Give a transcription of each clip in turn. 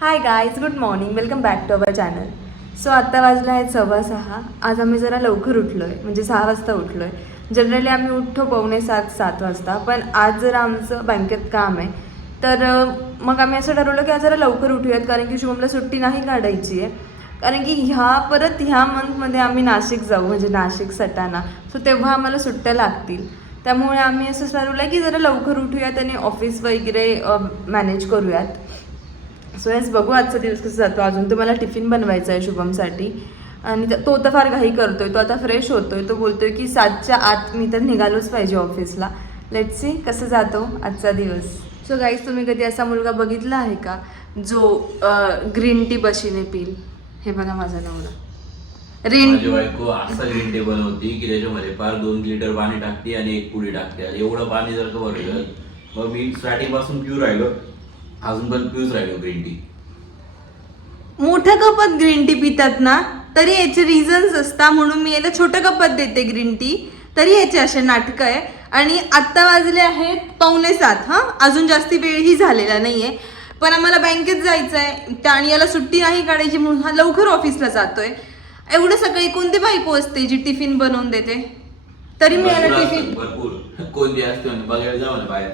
High guys, good morning, welcome back to our channel. So आत्ता वाजला आहे 6:15. आज आम्ही जरा लवकर उठलो आहे, म्हणजे 6 वाजता उठलो आहे. जनरली आम्ही उठतो 6:45-7 वाजता, पण आज जरा आमचं बँकेत काम आहे. तर मग आम्ही असं ठरवलं की आज जरा लवकर उठूयात, कारण की शुभमला सुट्टी नाही काढायची आहे. कारण की ह्या मंथमध्ये आम्ही नाशिक जाऊ, म्हणजे नाशिक सटाणा. सो तेव्हा आम्हाला सुट्ट्या लागतील. त्यामुळे आम्ही असं ठरवलं की जरा लवकर उठूयात आणि ऑफिस वगैरे मॅनेज करूयात. सो हेच बघू आजचा दिवस कसा जातो. अजून तर मला टिफिन बनवायचा आहे शुभमसाठी, आणि तो तर फार घाई करतोय. तो आता फ्रेश होतोय. तो बोलतोय की 7च्या आत मी तर निघालोच पाहिजे ऑफिसला. लेट्स सी कसं जातो आजचा दिवस. सो गाईज, तुम्ही कधी असा मुलगा बघितला आहे का जो ग्रीन टी बशीने पिल? हे बघा माझा नवरा. माझी बायको असा ग्रीन टी बनवती की त्याच्यामध्ये फार 2 लिटर पाणी टाकते आणि 1 पुडी टाकते. आणि एवढं पाणी जर का भरलं, मग मी स्टार्टिंग पासून पिऊ राहिलो, अजून पण पिऊच राहिलो ग्रीन टी. मोठ्या कपात ग्रीन टी पितात ना, तरी याचे रिझन्स असतात. म्हणून मी याला छोट्या कपात देते ग्रीन टी, तरी याचे असे नाटकं आहे. आणि आत्ता वाजले आहेत 6:45. हां, अजून जास्ती वेळही झालेला नाहीये. पण आम्हाला बँकेत जायचं आहे आणि याला सुट्टी नाही काढायची, म्हणून हा लवकर ऑफिसला जातोय. एवढं सकाळी कोणती बायको असते जी टिफिन बनवून देते? तरी मी याला टिफिन भरपूर कोणती असते बघायला जाऊ ना बाहेर.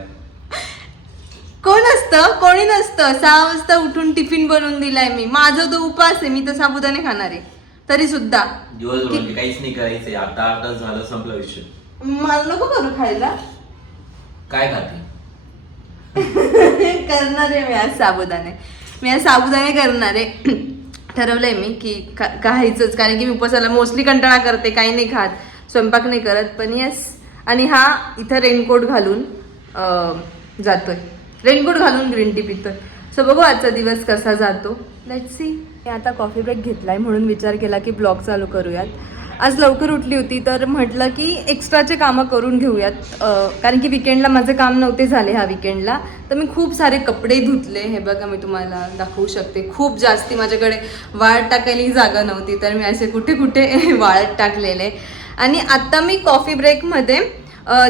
कोण असतं? कोणी नसतं. 6 वाजता उठून टिफिन बनवून दिलाय मी. माझा तो उपास आहे, मी तर साबुदाणे खाणार आहे. तरी सुद्धा दिवसभर काहीच नाही करायचंय. आता 8 तास झालं, संपला विषय. मला नको करू खायला. काय खाते? करणार आहे मी आज साबुदाणे. करणार आहे. ठरवलंय मी की खायचंच, कारण की मी उपवासाला मोस्टली कंटाळा करते, काही नाही खात, स्वयंपाक नाही करत. पण येस. आणि हा इथं रेनकोट घालून जातोय, रेनकोट घालून ग्रीन टी पितोय. सो बघू आजचा दिवस कसा जातो. Let's see. मी आता कॉफी ब्रेक घेतलाय, म्हणून विचार केला की ब्लॉग चालू करूयात. आज लवकर उठली होती, तर म्हटलं की एक्स्ट्राचे कामं करून घेऊयात. कारण की विकेंडला माझे काम नव्हते झाले. ह्या विकेंडला तर मी खूप सारे कपडे धुतले. हे बघा, मी तुम्हाला दाखवू शकते. खूप जास्ती माझ्याकडे वाळत टाकायला जागा नव्हती, तर मी असे कुठे कुठे वाळत टाकलेले. आणि आत्ता मी कॉफी ब्रेकमध्ये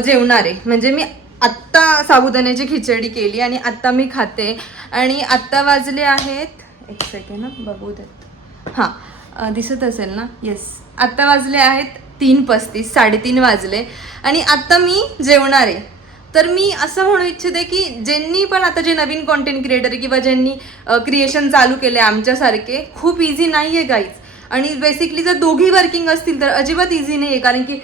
जेवणार आहे. म्हणजे मी आत्ता साबुदाण्याची खिचडी केली आणि आत्ता मी खाते. आणि आत्ता वाजले आहेत, एक सेकंड ना, बघू देत. हां, दिसत असेल ना? येस, आत्ता वाजले आहेत 3:35, 3:30 वाजले. आणि आत्ता मी जेवणार आहे. तर मी असं म्हणू इच्छिते की ज्यांनी पण आता जे नवीन कॉन्टेंट क्रिएटर किंवा ज्यांनी क्रिएशन चालू केले आमच्यासारखे, खूप इझी नाही आहे गाईज. आणि बेसिकली जर दोघी वर्किंग असतील तर अजिबात इझी नाही आहे, कारण की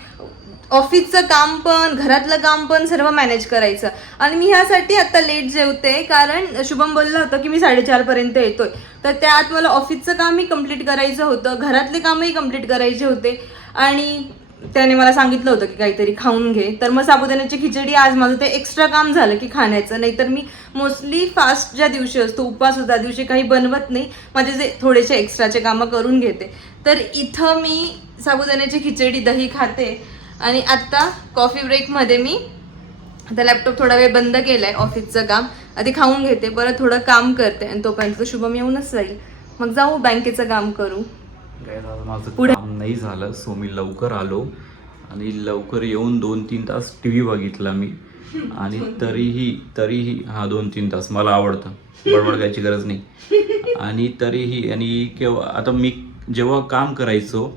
ऑफिसचं काम पण, घरातलं काम पण सर्व मॅनेज करायचं. आणि मी ह्यासाठी आता लेट जेवते, कारण शुभम बोललं होतं की मी 4:30 येतोय. तर त्यात मला ऑफिसचं कामही कम्प्लीट करायचं होतं, घरातले कामही कम्प्लीट करायचे होते. आणि त्याने मला सांगितलं होतं की काहीतरी खाऊन घे. तर मग साबुदाण्याची खिचडी आज माझं ते एक्स्ट्रा काम झालं की खाण्याचं. नाही तर मी मोस्टली फास्ट ज्या दिवशी असतो, उपवास त्या दिवशी काही बनवत नाही, माझे जे थोडेसे एक्स्ट्राचे कामं करून घेते. तर इथं मी साबुदाण्याची खिचडी, दही खाते. आणि आत्ता कॉफी ब्रेकमध्ये मी आता लॅपटॉप थोडा वेळ बंद केलाय, ऑफिसचं काम आधी खाऊन घेते, परत थोडं काम करते. आणि तोपर्यंत शुभम येऊनच जाईल, मग जाऊ बँकेचं काम करू. माझं काम नाही झालं, सो मी लवकर आलो. आणि लवकर येऊन 2-3 तास टी व्ही बघितला मी. आणि तरीही 2-3 तास मला आवडतं, बडबड करायची गरज नाही. आणि तरीही केव्हा आता मी जेव्हा काम करायचो,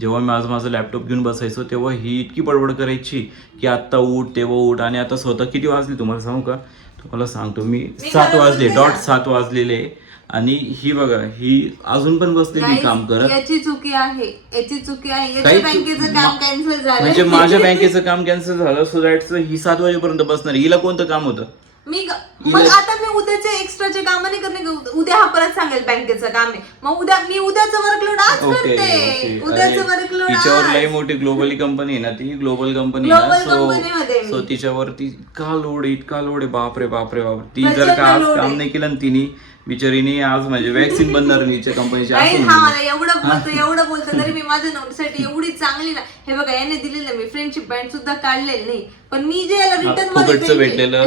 जेव्हा मी माझं लॅपटॉप घेऊन बसायचो, तेव्हा ही इतकी बडबड करायची की आत्ता उठ, तेव्हा उठ. आणि आता स्वतः किती वाजले तुम्हाला सांगू का? तुम्हाला सांगतो मी, 7 वाजले, डॉट 7 वाजलेले. आणि ही बघा, ही अजून पण बसलेली काम करत. याची चुकी आहे. बँकेचं काम कॅन्सल झालं, म्हणजे माझ्या बँकेचं काम कॅन्सल झालं. सो दॅट्स ही 7 वाजेपर्यंत बसणार. हिला कोणतं काम होतं? मग आता मी उद्याचे एक्स्ट्राचे काम नाही करणे. उद्या हा परत सांगेल बँकेचं काम आहे, मग मी उद्याचं वर्कलोड आज करते. उद्याचं वर्कलोड तिच्यावर लई मोठी ग्लोबल कंपनी आहे ना, ती ग्लोबल कंपनी आहे. सो तिच्यावरती इतका लोड आहे. बापरे. ती जर का आज काम नाही केलं ना तिने, बिचारीने, आज म्हणजे वॅक्सिन बनणार तिच्या कंपनीची. एवढं बोलतो तरी मी माझ्या नोटसाठी एवढी चांगली ना. हे बघा, याने दिलेलं मी फ्रेंडशिप बँड सुद्धा काढलेलं नाही, पण मी जे याला रिटर्न मध्ये भेटलेलं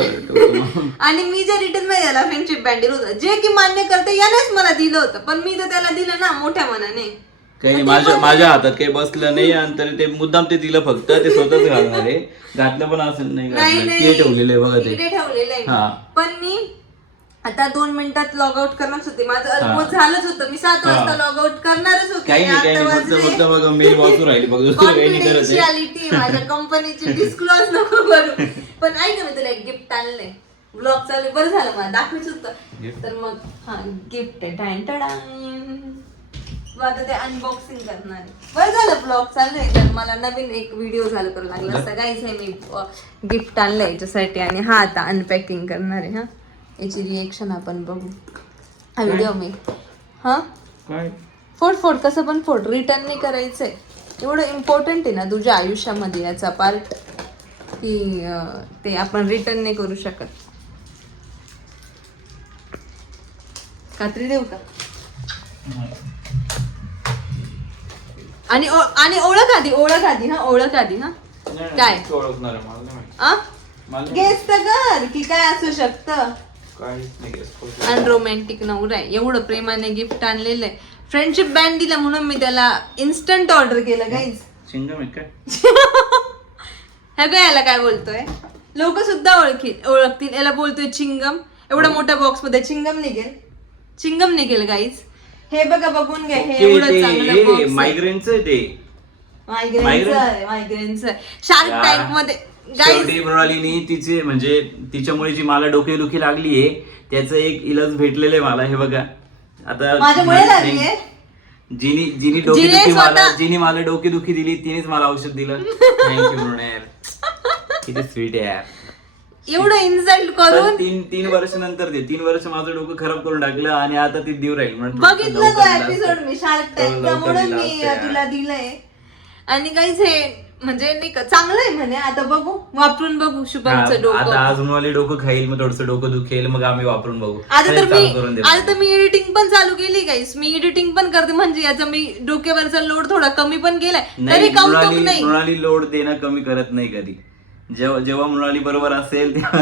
आणि मी जे रिटर्न मध्ये याला फ्रेंडशिप बँड दिलं होतं, जे की मान्य करते यानेच मला दिलं होतं, पण मी तर त्याला दिलं ना मोठ्या मनाने. काही नाही, माझ्या हातात काही बसलं नाही. आणि तरी ते मुद्दाम ते दिलं, फक्त ते स्वतःच घालणार आहे. घातलं पण असं नाही, ते ठेवलेलं आहे बघा ते. ठेवलेलं आहे. पण मी आता 2 मिनिटात लॉग आउट करणारच होते. माझं ऑलमोस्ट झालंच होतं. मी 7 वाजता लॉग आउट करणारच होते. काही नाही फक्त बघा मेल वाचू राहील कॉन्फिडेन्शियालिटी माझ्या कंपनीची डिस्क्लोज नको करू. पण ऐक ना, मी तुला एक गिफ्ट आणलंय. ब्लॉग चालू बरं झालं, मला दाखवायचं होतं. तर मग हा गिफ्ट आहे. आता ते अनबॉक्सिंग करणार आहे. बरं झालं ब्लॉग चालू आहे, तर मला नवीन एक व्हिडिओ चालू करायला लागला असता. काहीच आहे, मी गिफ्ट आणलंय याच्यासाठी. आणि हा आता अनपॅकिंग करणार आहे. हा याची रिएक्शन आपण बघू. हा व्हिडिओ मी फोड कसं पण फोड, रिटर्न नाही करायचंय. एवढं इम्पॉर्टंट आहे ना तुझ्या आयुष्यामध्ये याचा पार्ट, की ते आपण रिटर्न नाही करू शकत. खात्री देऊ का? आणि ओळख आधी हा ओळख आधी. हा काय गेस तर कर की काय असू शकतं. अनरोमॅन्टिक नवरा आहे. एवढं प्रेमाने गिफ्ट आणलेलं आहे. फ्रेंडशिप बँड दिला म्हणून मी त्याला इन्स्टंट ऑर्डर केलं. गाईज ह्या काय याला काय बोलतोय, लोक सुद्धा ओळखतील. याला बोलतोय चिंगम. एवढ्या मोठ्या बॉक्स मध्ये चिंगम निघेल गाईज. हे बघा, बघून घ्या. हे एवढं चांगलं मायग्रेनचं शार्क टँक मध्ये मृणालीनी तिचे म्हणजे तिच्यामुळे जी मला डोकेदुखी लागलीये त्याचं एक इलाज भेटलेलं आहे मला. हे बघा आता माझ्यामुळे लागलीये. जिने मला डोकेदुखी दिली तिनेच मला औषध दिलं. थँक्यू मृणाल, किती स्वीट आहे यार. एवढं इन्सल्ट करून 3 वर्ष नंतर 3 वर्ष माझं डोकं खराब करून टाकलं आणि आता ती देऊ राहील. बघितलं तो एपिसोड मी शार्क टँकचा, म्हणून मी तुला दिलंय. आणि काहीच हे म्हणजे नाही का चांगलं आहे म्हणे. आता बघू, वापरून बघू शुभमचं डोकं. आता अजून वाले डोकं खाईल, मग थोडंसं डोकं दुखेल, मग आम्ही वापरून बघू. आता तर मी एडिटिंग पण चालू केली गाईस. मी एडिटिंग पण करते, म्हणजे याचा मी डोक्यावरचा लोड थोडा कमी पण केलाय. तरी कौतुक नाही. मृणाली लोड देणं कमी करत नाही कधी. जेव्हा मृणाली बरोबर असेल तेव्हा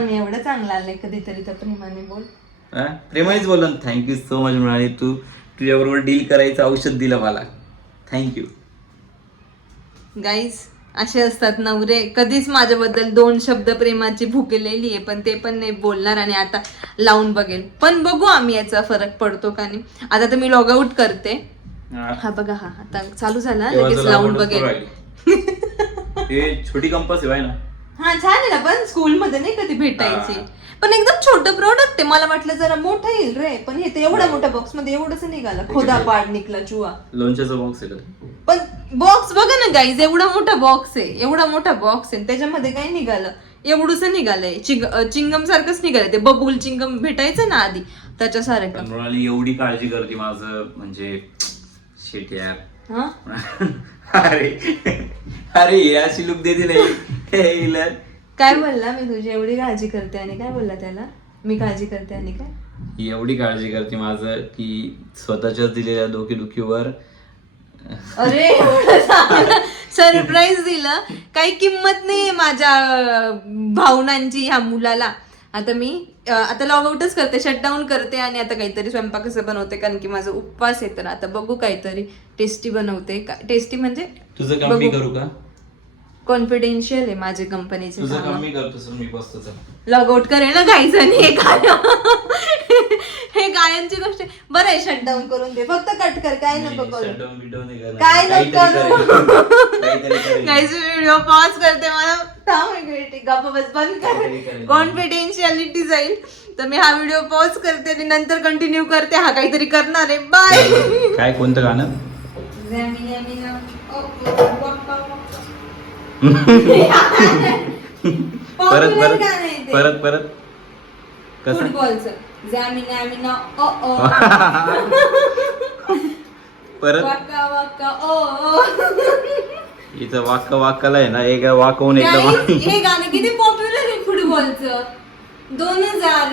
मी एवढं चांगलं आलंय. कधीतरी तर प्रेमाने बोल. प्रेमानेच बोल. थँक्यू सो मच मृणाली, तुझ्या बरोबर डील करायचं औषध दिलं मला. थँक्यू. गाईज असे असतात नवरे. कधीच माझ्याबद्दल 2 शब्द प्रेमाची भुकेलेली आहे, पण ते पण नाही बोलणार. आणि आता लावून बघेल, पण बघू आम्ही याचा फरक पडतो का नाही. आता तर मी लॉग आउट करते. हा बघा, हा आता चालू झाला, लगेच लावून बघेल. छोटी कंपास आहे ना. हा छान आहे ना, पण स्कूल मध्ये नाही कधी भेटायची. पण एकदम छोटं प्रोडक्ट आहे. मला वाटलं जरा मोठं येईल रे, पण हे तर एवढ्या मोठ्या बॉक्स मध्ये एवढंच निघालं. खोदा पाड निघला चुवा. लोणच्याचा बॉक्स आहे. पण बॉक्स बघा ना गाईज, एवढा मोठा बॉक्स आहे. त्याच्यामध्ये काय निघालं, एवढंच निघालंय. चिंगम सारखंच निघालंय. ते बबुल चिंगम भेटायचं ना आधी, त्याच्यासारखं. मृणाली एवढी काळजी करते माझं, म्हणजे शिट यार. अरे अशी लुक देते नाही. काय बोलला मी तुझी एवढी काळजी करते, आणि काय बोलला त्याला मी काळजी करते आणि काय. एवढी काळजी करते माझं की स्वतःच्या दिलेल्या डोकेदुखीवर अरे सरप्राईज दिलं. काही किंमत नाही माझ्या भावनांची ह्या मुलाला. आता लॉग आउटच करते, शटडाऊन करते. आणि आता काहीतरी स्वयंपाक कसं बनवते, कारण की माझा उपवास आहे. तर आता बघू काहीतरी टेस्टी बनवते. टेस्टी म्हणजे तुझं काम मी करू का? कॉन्फिडेन्शियल आहे माझ्या कंपनीचे. तुझं काम मी करतो सर, मी बसतो. लॉग आउट करेल ना गाईज. आणि हे गायांची गोष्ट आहे. बरं आहे, शटडाऊन करून दे. फक्त कट कर, काय नको करू, काय नको करू. गाईज व्हिडिओ पॉज करते. मला गप्पा बस बंद कर, कॉन्फिडेन्शियालिटी जाईल. तर मी हा व्हिडिओ पॉज करते आणि नंतर कंटिन्यू करते. हा काहीतरी करणार आहे. बाय. काय कोणतं गाणं? परत कसं? फुटबॉलचं जामिना परत वाका वाका ओ. इथं वाकाला आहे ना, एक वाकवून एकदम. हे गाणं किती पॉप्युलर आहे फुटबॉलचं. 2000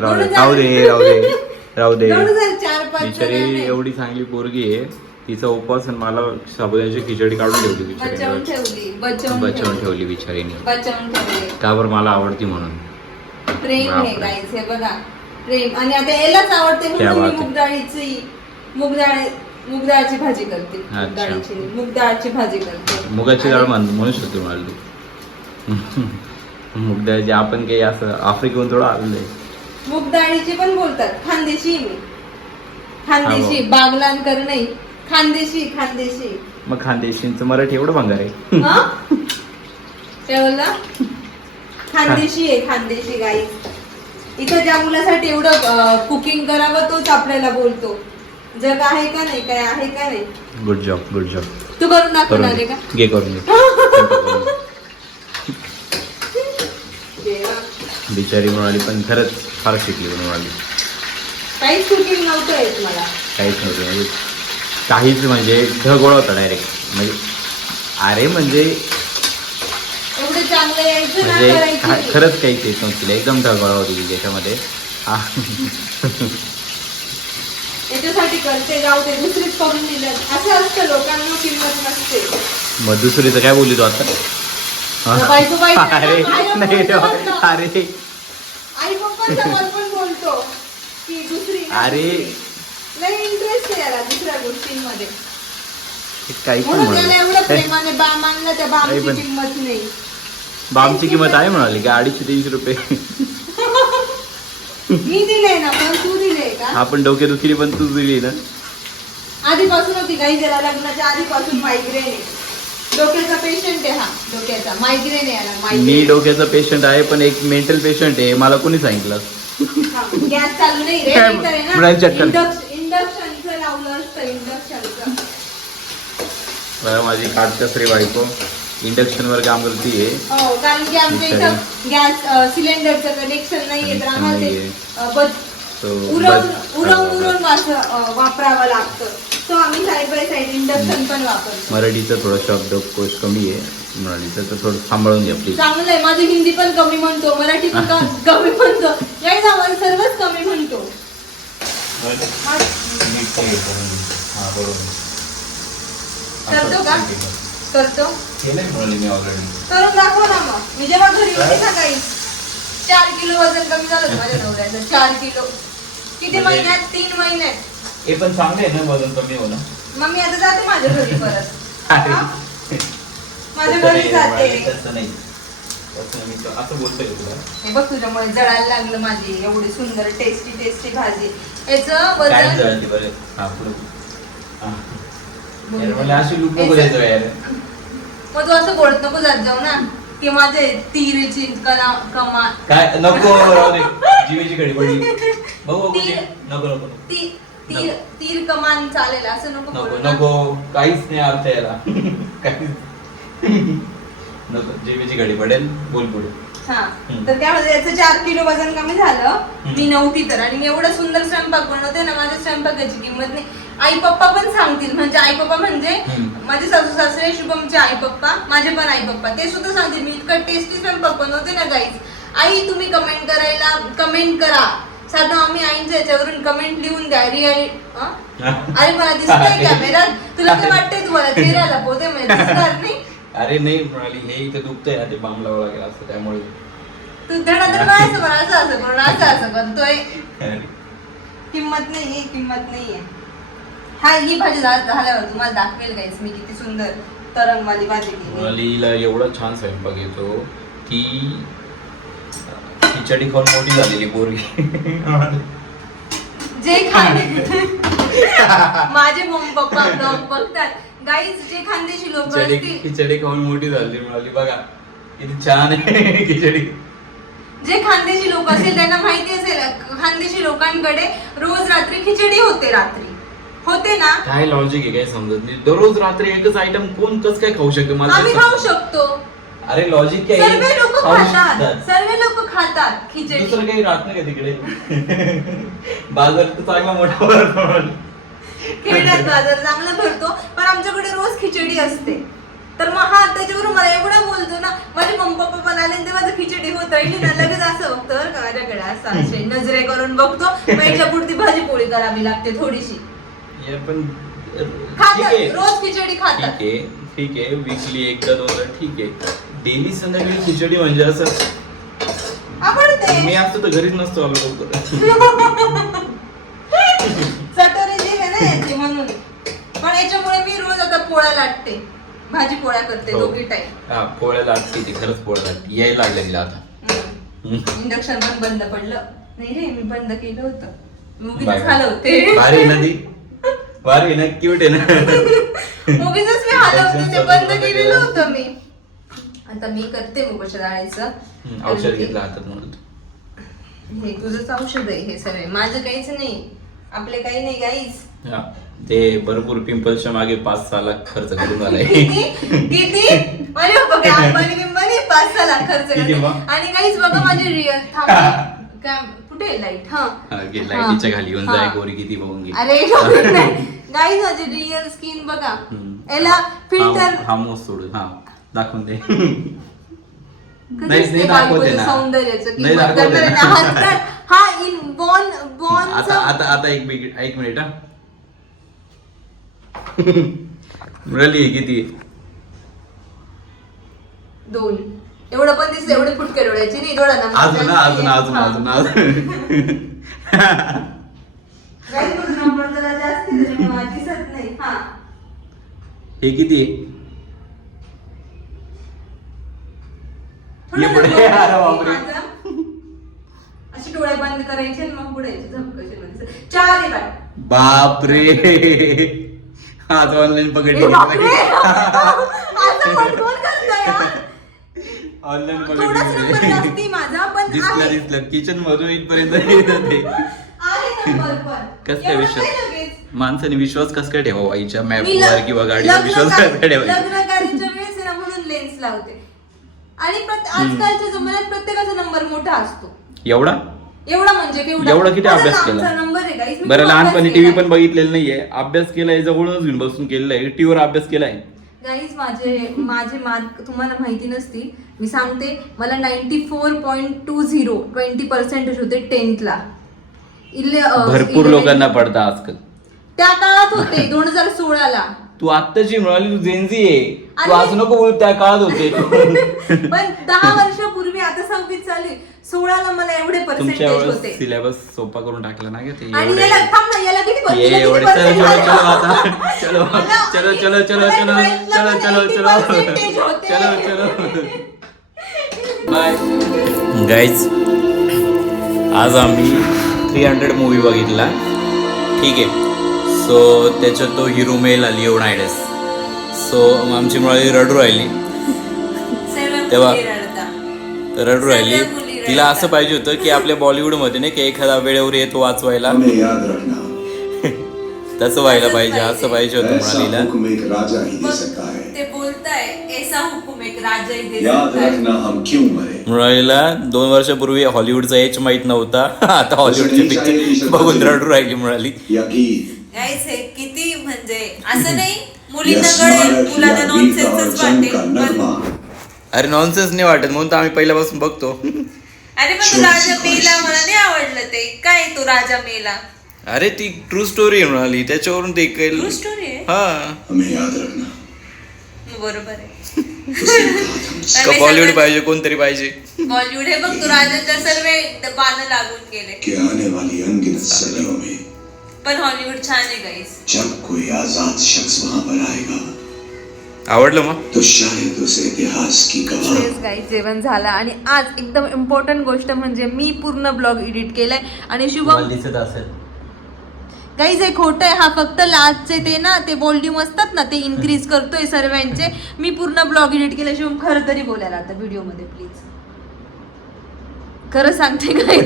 राहू दे. 2004-5 बिचारी एवढी चांगली पोरगी आहे. तिचा उपवास आणि मला साबुदाण्याची खिचडी काढून ठेवली बचावून ठेवली बिचारीने. का बरं? मला आवडती म्हणून. प्रेम आहे गाईस, हे बघा प्रेम. आणि आता यालाच आवडते म्हणून मी मुगडाळची भाजी करते. मुगडाळची भाजी करते. मुगाची डाळ म्हणू शकते मला. मूग डाळ जे आपण काही असं आफ्रिकेहून थोडं आलेलं आहे. मूग डाळीची पण बोलतात, खानदेशी मी. खानदेशी, बागलांकर नाही, खानदेशी खानदेशी. मग खानदेशींचं मराठी एवढं भंगार आहे. हा? काय बोलला? खानदेशी आहे, खानदेशी गाई. इथं ज्या मुलासाठी एवढं कुकिंग करावं तोच आपल्याला बोलतो. जग आहे का नाही, काय आहे का नाही. Good job, good job. तू करून दाखवणार आहे का? घे करून घे. बिचारी म्हणाली, पण खरंच फार शिकली म्हणाली. काहीच कुकिंग नव्हतं येत मला. काहीच नव्हतं म्हणजे काहीच, म्हणजे ढगोळा होता डायरेक्ट. म्हणजे अरे म्हणजे एवढं चांगलं यायचं ना, म्हणजे करायचं. खरंच काहीच येत नव्हती, एकदम ढगोळा होती त्याच्यामध्ये. याच्यासाठी करते, जाऊ दे, दुसरीच करून दिलं. असं असतं, लोकांना किंमत नसते. मग दुसरीचं काय बोलली तू आता? बायको बायको अरे नाही रे, अरे आई पप्पांचा मत पण बोलतो की दुसरी अरे लय इंटरेस्ट आहे याला दुसऱ्या गोष्टींमध्ये. काही पण म्हणून त्याला एवढं म्हणाली. प्रेमाने बा मानलं, त्या बामची पण- किंमत नाही. बामची किंमत आहे म्हणाली की 250-300 रुपये. मी दिले ना, पण तू दिले का? आपण डोके दुखीली पण तू दिली ना. आधीपासून होती काही, जरा लग्नाच्या आधीपासून मायग्रेन आहे. डोक्याचा पेशंट आहे हा, डोक्याचा मायग्रेन आहे याला, मी मायग्रेन. डोक्याचा पेशंट आहे, पण एक मेंटल पेशंट आहे. मला कोणी सांगितलं? गॅस चालू नाही रे, काय मीटर आहे मुलांची ना, चटकन. इंडक्शनचं लावलं असतं, इंडक्शनचं. माझी काटकसरी बायको इंडक्शन वर काम करतीये. हो, कारण की आमच्या इथं गॅस सिलेंडरचं कनेक्शन नाहीये, तर आम्हाला ते उरवून वापरावं लागतं. तो आम्ही साईड बाय साईड इंडक्शन पण वापरतो. मराठीचा थोडा शब्दकोश कमी आहे, मराठीचं तर थोडं सांभाळून घ्या प्लीज. चांगलं आहे, माझी हिंदी पण कमी म्हणतो, मराठी पण कमी म्हणतो, काही आम्हाला सर्वच कमी म्हणतो. करतो का? करतो, मी ऑलरेडी. करून दाखव ना. मग मी जेव्हा घरी होते ना काही 4 किलो वजन कमी झालं होतं माझ्या नवऱ्याचं. 4 किलो. किती महिन्यात? 3 महिन्यात. हे पण चांगले आहे ना, वजन कमी होणं. मग मी आता जाते माझ्या घरी परत. अरे. हा? माझ्या घरी जाते. तसं नाही, तसं मी असं बोलतोय का तुला? हे बघ, तुझ्यामुळे जळायला लागलं माझी एवढी सुंदर टेस्टी भाजी. याचं काय वजन जळते बरं? हा, पुढं. हा. यार, मला अशी लूक नको द्यायचो यार. मग तू असं बोलत नको जात जाऊ ना की माझे तीरची कमा. काय नको, राहू दे. जीवेची घडी पडली. बघू बघू ते. नको नको नको. तीर कमान चालेल असं नको नको बोलू ना. नको, काहीच नाही अर्थ याला. काहीच नको, जीवेची घडी पडेल. बोल पुढे. हा, तर काय म्हणजे याचं 4 किलो वजन कमी झालं. मी नव्हती तर, आणि मी एवढं सुंदर स्वयंपाक बनवते ना, माझ्या स्वयंपाकाची किंमत नाही. आई पप्पा पण सांगतील, म्हणजे आई पप्पा म्हणजे माझे सासू सासरे, शुभमचे आई पप्पा, माझे पण आई पप्पा, ते सुद्धा सांगतील मी इतका टेस्टी स्वयंपाक बनवते ना गाईज. आई तुम्ही कमेंट करा. साधं आम्ही आईंच्या याच्यावरून कमेंट लिहून द्या. अरे मला दिसतंय कॅमेरात? तुला काय वाटतंय? तुम्हाला चेहऱ्याला पोते म्हणजे दिसणार नाही? अरे नाही म्हणाली, हे इथे दुखतंय ना, ते बाम लावावं लागेल असं, त्यामुळे तू धडाधड म्हणायचं, मला असं करून असं करतोय. किंमत नाहीये. हा, ही भाजी झाल्यावर तुम्हाला दाखवेल गाईस मी किती सुंदर तरंगवाली भाजी केली. म्हणालीला एवढा छान स्वयंपाक येतो की खिचडी खाऊन मोठी झालेली पोरगी. जे माझे मम्मी पप्पा ब्लॉग बघतात गाईज, जे खानदेशी लोक असतील, खिचडी खाऊन मोठी झाली म्हणाली. बघा किती छान आहे खिचडी. जे खानदेशी लोक असेल त्यांना माहिती असेल, खानदेशी लोकांकडे रोज रात्री खिचडी होते ना. काय लॉजिक आहे, काय समजत नाही. दररोज रात्री एकच आयटम कोण कसं काय खाऊ शकतो? मला आम्ही खाऊ शकतो. अरे लॉजिक काय? सर्व लोक खाऊ खातात, शकतात. सर्व लोक खातात खिचडी. दुसरं काही राहत नाही का तिकडे? बाजार तर चांगला मोठा भरतो. खेड्यात बाजार चांगला भरतो, पण आमच्याकडे रोज खिचडी असते. तर मग हा, त्याच्यावरून मला एवढं बोलतो ना, माझे मम्मी पप्पा पण आले ते माझं खिचडी होत राहिली ना, लगेच असं बघतो बरं का माझ्याकडे, असं असे नजरे करून बघतो. मग याच्यापुरती भाजी पोळी करावी लागते थोडीशी. पण खातात, रोज खिचडी खातात. ठीक आहे, वीकली एकदा दोनदा ठीक आहे. डेली संध्याकाळी खिचडी म्हणजे असं आवडते. मी असतो तर घरीच नसतो आलो लवकर. चटोरी जीव आहे ना याची, म्हणून. पण याच्यामुळे मी रोज आता पोळ्या लाटते. भाजी पोळ्या करते हो. दोघी टाइम. हा पोळ्या लागते ती, खरंच पोळ्या लागते, यायला लागल्या तिला आता. इंडक्शन पण बंद पडलं. नाही रे मी बंद केलं होतं. मुगीच बाय. हलवते. भारी आहे ना ती, भारी आहे ना, क्यूट आहे ना. मुगीच मी हलवते, ते बंद केलेलं होतं मी. आता मी करते मुगाच्या डाळीचं औषध घेतलं हातात म्हणून. हे तुझंच औषध आहे हे सगळे, माझं काहीच नाही. आपले काही नाही गाईस. हा, ते भरपूर पिंपल्सच्या मागे 5-6 लाख खर्च करून आलाय. किती अरे बघा आपण किंमत 5-6 लाख खर्च किती करते. मग? आणि काहीच बघा माझे रिअल कुठे लाईट. हा लाईटीच्या खाली येऊन जाय गोरी किती बघून घे. अरे गाईज माझे रिअल स्किन बघा. याला फिल्टर हा मोस सोडून हा दाखवून दे. नाही दाखवते ना सौंदर्याचं नाही दाखवते ना. हा इन बॉर्न आता एक मिनिट हा. मिळाली किती 2 एवढं पण दिसलं. एवढे फुटके डोळ्याची नाही डोळा अजून दिसत नाही. हा हे किती आहे? थोडं हे पुढे नंबर अरे बापरे. माझा. असे डोळे बंद करायचे आणि मग पुढे झपकायचे. 4 आहे बाय. बापरे आज ऑनलाईन ए बापरे! असं पटकन करतोय यार. ऑनलाईन थोडाच नंबर जास्ती माझा पण आहे. दिसलं किचन मधून इथपर्यंत येतं ते. आहे नंबर पण. कसं काय एवढं विश्वास? काय लगेच? माणसाने विश्वास कसं काय ठेवावा आईच्या मी मॅपवर किंवा गाडीवर विश्वास कसं काय ठेवायचा? लग्न कार्याच्या वेळेस आहे ना म्हणून लेन्स लावते. आणि आजकालच्या जमान्यात प्रत्येकाचा नंबर मोठा असतो. एवढा म्हणजे एवढा किती अभ्यास केला? नंबर आहे guys. मी बरं खूप लहानपणी अभ्यास टीव्ही केलाय. पण बघितलेलं नाहीये, अभ्यास केलाय जवळूनच घेऊन बसून केलेला आहे, टीव्हीवर अभ्यास केलाय. गाईज माझे मार्क तुम्हाला माहिती नसतील. मी सांगते मला 94.20 20% होते 10th ला. भरपूर लोकांना पडता आजकाल. त्या काळात होते 2016 ला. तू आत्ताची मिळाली, तू जेनझी आहे, तू आणि- असं नको बोलू त्या काळात होते. पण 10 वर्षापूर्वी आता 6वीत चालू आहे. 16 ला मला एवढे तुमच्या पर्सेंटेज वेळेस होते. सिलेबस सोपा करून टाकला ना ग ते आणि एवढे. याला थांब ना, याला किती ये एवढे चलो percentage चलो चलो होते? आता चलो मला- चलो चलो चलो मला चलो 12th ला चलो पण चलो 80% होते. चलो बाय गाईज. आज आम्ही 300 मूवी बघितला, ठीक आहे. सो त्याच्यात तो हिरो मेल लिओनायडस. सो आमची मुळाली रडू राहिली सर्व तेव्हा मुली रडतात. रडू राहिली. सगळ्या मुली तिला रडतात. असं पाहिजे होतं की आपल्या बॉलिवूडमध्ये नाही की एखादा वेळेवर येतो वाचवायला, हमें याद रखना, तसं व्हायला तसंच पाहिजे, असं पाहिजे होतं ऐसा मुळालीला. हुक्म एक राजा ही दे मग सकता है. ते बोलताय ऐसा हुकुम एक राजा ही दे याद सकता है. रखना हम क्यों मरे. मुळालीला 2 वर्षापूर्वी हॉलिवूडचा एच माहित नव्हता. आता हॉलिवूडचे पिक्चर बघून रडू राहिली मुळाली. या गीत गाईस हे किती म्हणजे असं नाही या मुलींना स्मारक कळेल, मुलांना या गीत और नॉनसेन्सच जंग का वाटेल. नगमा. अरे नॉनसेन्स नाही वाटत, म्हणून तर आम्ही पहिल्यापासून बघतो. अरे पण तू राजा मेला मला नाही आवडलं ते. काय तो राजा मेला अरे ती ट्रू स्टोरी आहे म्हणाली, त्याच्यावरून ते ट्रू स्टोरी आहे. हा हमें याद रखना. बरोबर आहे. उसने कहा था का बॉलिवूड पाहिजे, कोणतरी पाहिजे. बॉलिवूड हे बघ तू राजाच्या सर्व पानं लागून गेले. कि आने वाली अनगिनत सदियों में पण हॉलिवूड छान आहे गाईस. जब कोई आजाद शख्स वहां पर आएगा आवडलं मग? तो शायद उस इतिहास की गवाह. गाईस जेवण झालं आणि आज एकदम इम्पॉर्टंट गोष्ट म्हणजे मी पूर्ण ब्लॉग एडिट केलाय आणि शुभम दिसत असेल गाईज हे खोटं आहे. हा फक्त लास्टचे ते ना ते व्हॉल्यूम असतात ना ते इन्क्रीज करतोय सर्वांचे. मी पूर्ण ब्लॉग एडिट केला. शिवम खरं तरी बोलायला आता व्हिडिओ मध्ये प्लीज. खरं सांगते काय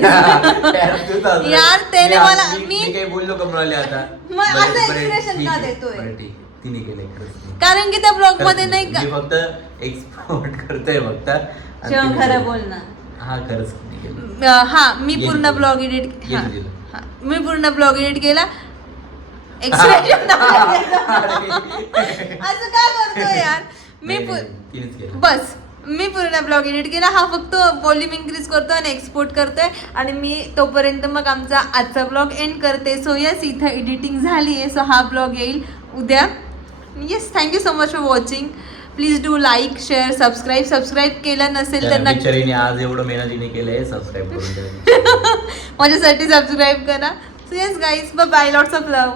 यार त्याने मला मी काही बोललो का म्हणाले आता मग असं एक्सप्रेशन का देतोय? तिने केलंय खरंच. कारण की त्या ब्लॉग मध्ये नाही का मी फक्त एक्सपोर्ट करतोय फक्त. आणि शिवम तिने खरं केलं. बोल ना. हा खरंच तिने केलं. हा मी ये पूर्ण दिलं. ब्लॉग एडिट ये दिलं. मी पूर्ण ब्लॉग एडिट केला. एक्सप्रेशन असं काय करतोय यार मी तिनेच केलं. बस मी पूर्ण ब्लॉग एडिट केला. हा फक्त व्हॉल्यूम इन्क्रीज करतो आणि एक्सपोर्ट करतोय आणि मी तोपर्यंत मग आमचा आजचा ब्लॉग एंड करते. सो यस इथं एडिटिंग झाली आहे. सो हा ब्लॉग येईल उद्या. Yes thank you so much for watching. Please do like share subscribe केलं नसेल तर नक्की बिचारीने आज एवढं मेहनतीने केलंय, सबस्क्राईब करून द्या. माझ्यासाठी सबस्क्राईब करा. So yes guys bye bye. Lots of love.